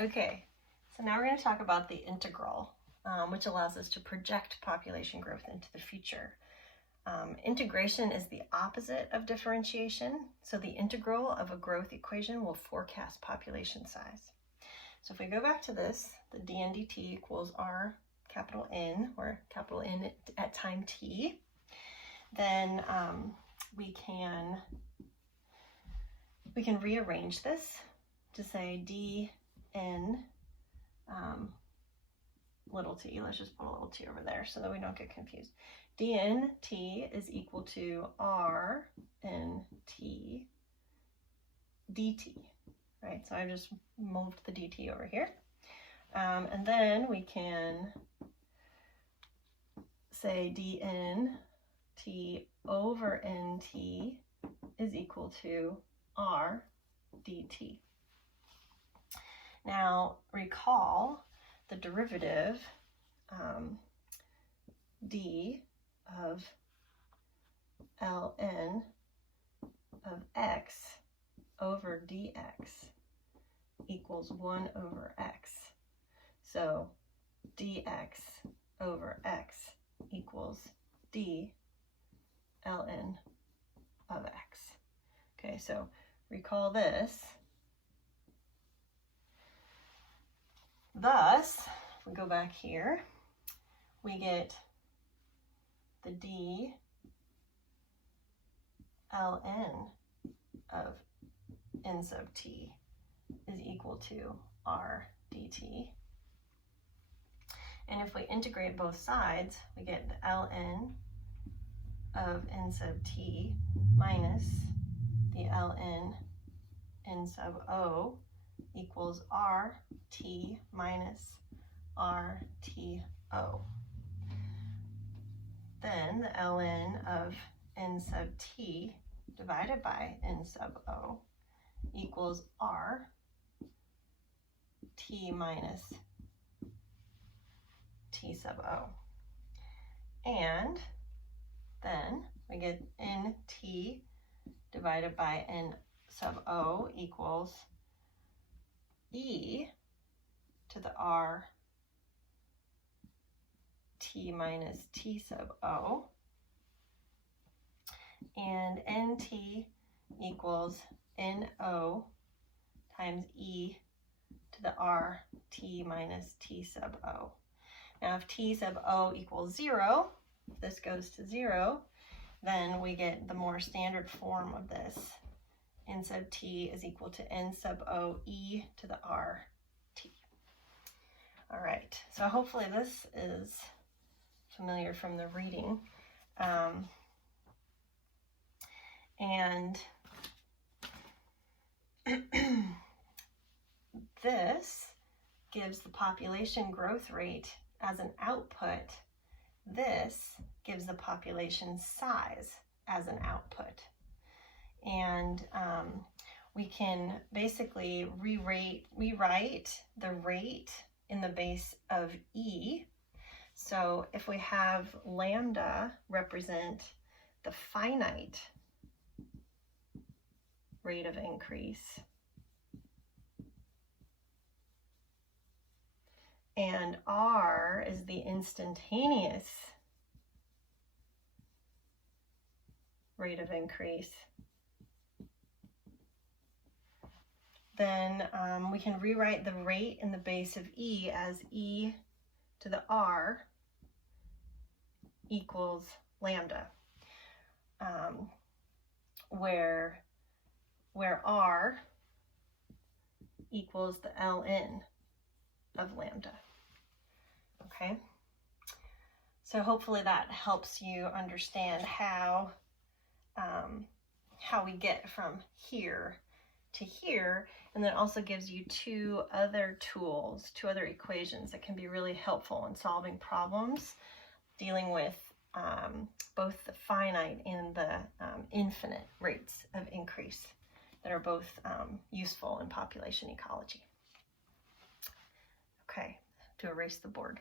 Okay, so now we're going to talk about the integral, which allows us to project population growth into the future. Integration is the opposite of differentiation, so the integral of a growth equation will forecast population size. So if we go back to this, the dn dt equals r capital N, or capital N at time t, then we can rearrange this to say dn little t. Let's just put a little t over there so that we don't get confused. dn t is equal to r n t dt, right? So I just moved the dt over here. And then we can say dn t over nt is equal to r dt. Now recall the derivative d of ln of x over dx equals 1 over x. So dx over x equals d ln of x. Okay, so recall this. Thus, if we go back here, we get the d ln of n sub t is equal to r dt. And if we integrate both sides, we get the ln of n sub t minus the ln n sub o equals r t minus r t o. Then the ln of n sub t divided by n sub o equals r t minus t sub o. And then we get nt divided by n sub o equals e to the r t minus t sub o, and nt equals no times e to the r t minus t sub o. Now if t sub o equals 0, if this goes to 0, then we get the more standard form of this. N sub t is equal to n sub o e to the r t. All right, so hopefully this is familiar from the reading. And this gives the population growth rate as an output. This gives the population size as an output. And we can basically rewrite the rate in the base of E. So if we have lambda represent the finite rate of increase, and R is the instantaneous rate of increase, then we can rewrite the rate in the base of E as E to the R equals lambda, where R equals the ln of lambda. Okay, so hopefully that helps you understand how we get from here to here, and then also gives you two other tools, two other equations that can be really helpful in solving problems dealing with both the finite and the infinite rates of increase that are both useful in population ecology. Okay, to erase the board.